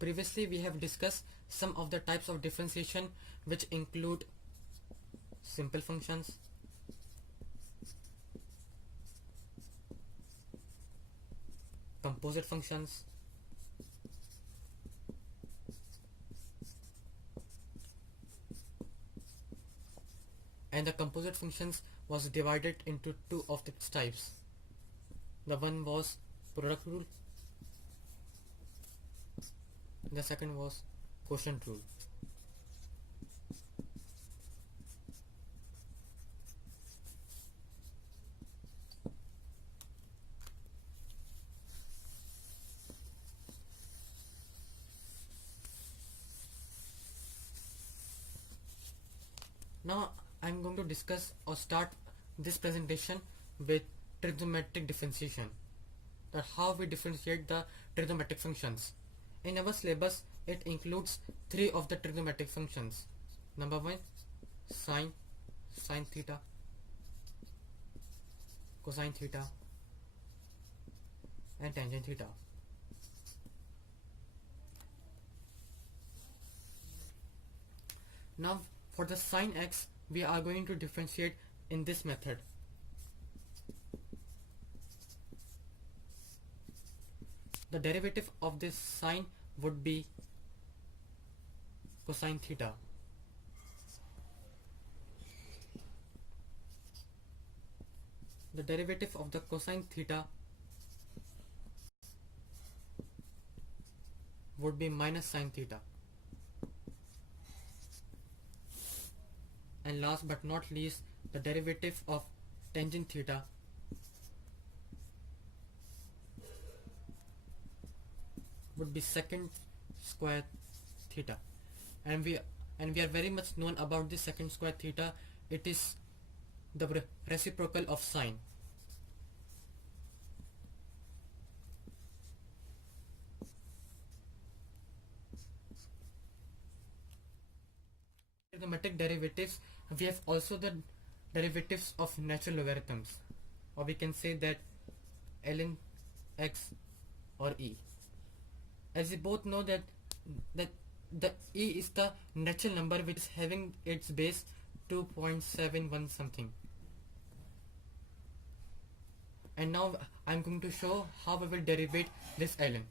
Previously we have discussed some of the types of differentiation, which include simple functions, composite functions, and the composite functions was divided into two of its types. The one was product rule, the second was quotient rule. Now I'm going to discuss or start this presentation with trigonometric differentiation, that how we differentiate the trigonometric functions. In our syllabus it includes three of the trigonometric functions. Number one, sine theta, cosine theta, and tangent theta. Now for the sine x, we are going to differentiate in this method. The derivative of this sine would be cosine theta. The derivative of the cosine theta would be minus sine theta. And last but not least, the derivative of tangent theta would be secant square theta. And we are very much known about this secant square theta. It is the reciprocal of sine. Trigonometric derivatives, we have also the derivatives of natural logarithms, or we can say that ln x or e. As we both know that the e is the natural number which is having its base 2.71 something. And now I'm going to show how we will derivate this ln.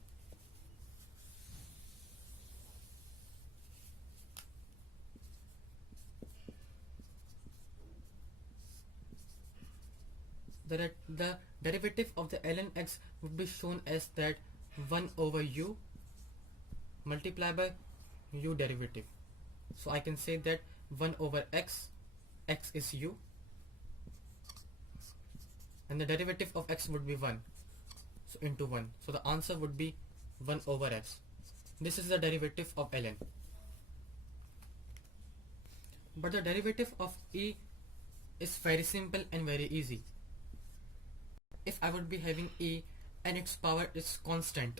The derivative of the ln x would be shown as that 1 over u multiplied by u derivative. So I can say that 1 over x is u, and the derivative of x would be 1, so into 1. So the answer would be 1 over x. This is the derivative of ln. But the derivative of e is very simple and very easy. If I would be having e and its power is constant,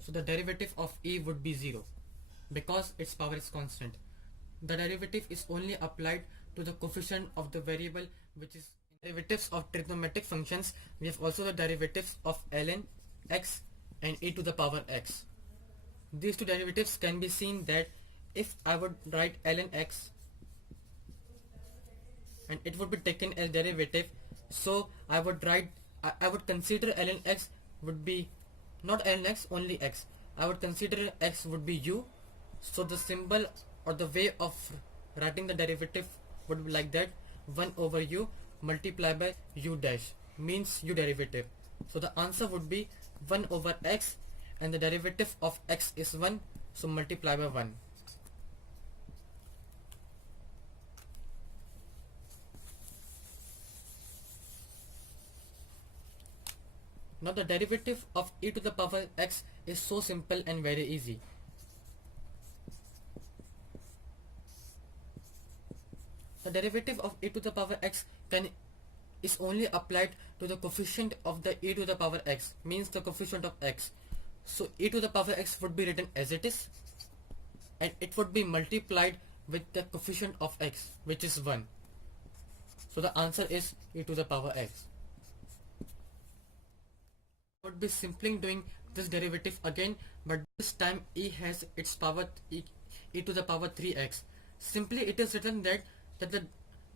so the derivative of e would be 0 because its power is constant. The derivative is only applied to the coefficient of the variable, which is derivatives of trigonometric functions. We have also the derivatives of ln x and e to the power x. These two derivatives can be seen that if I would write ln x and it would be taken as derivative, so I would consider ln x would be not ln x, only x. I would consider x would be u. So the symbol or the way of writing the derivative would be like that: 1 over u multiplied by u dash means u derivative. So the answer would be 1 over x, and the derivative of x is 1, so multiply by 1. Now the derivative of e to the power x is so simple and very easy. The derivative of e to the power x is only applied to the coefficient of the e to the power x, means the coefficient of x. So e to the power x would be written as it is, and it would be multiplied with the coefficient of x, which is 1. So the answer is e to the power x. I would be simply doing this derivative again, but this time e has its power e to the power 3x. Simply it is written that the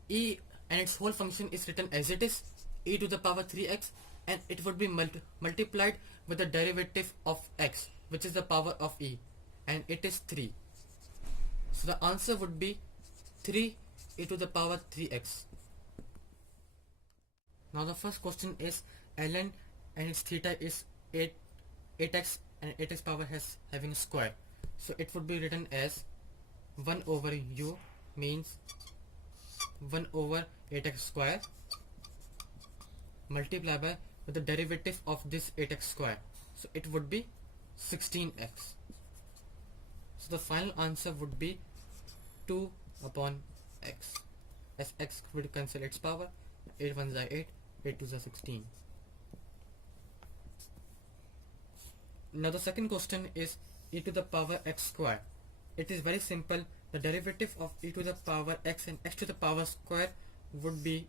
e and its whole function is written as it is, e to the power 3x, and it would be multiplied with the derivative of x, which is the power of e, and it is 3. So the answer would be 3 e to the power 3x. Now the first question is ln and its theta is 8x and 8x power has having a square. So it would be written as 1 over u means 1 over 8x square multiply by with the derivative of this 8x square. So it would be 16x. So the final answer would be 2 upon x, as x would cancel its power. 8 ones are 8, 8 twos are 16. Now the second question is e to the power x square. It is very simple. The derivative of e to the power x and x to the power square would be,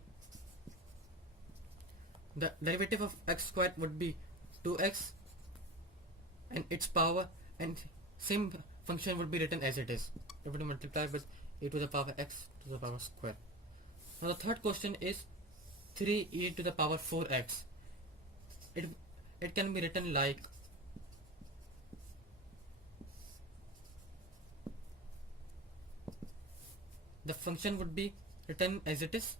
the derivative of x square would be 2x and its power, and same function would be written as it is. It would multiply with e to the power x to the power square. Now the third question is 3e to the power 4x. It can be written like the function would be written as it is.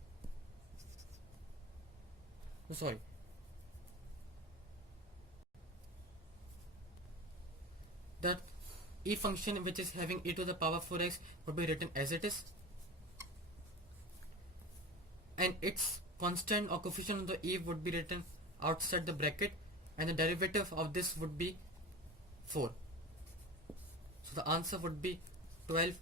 Sorry. The e function which is having e to the power 4x would be written as it is, and its constant or coefficient of the e would be written outside the bracket, and the derivative of this would be 4. So the answer would be 12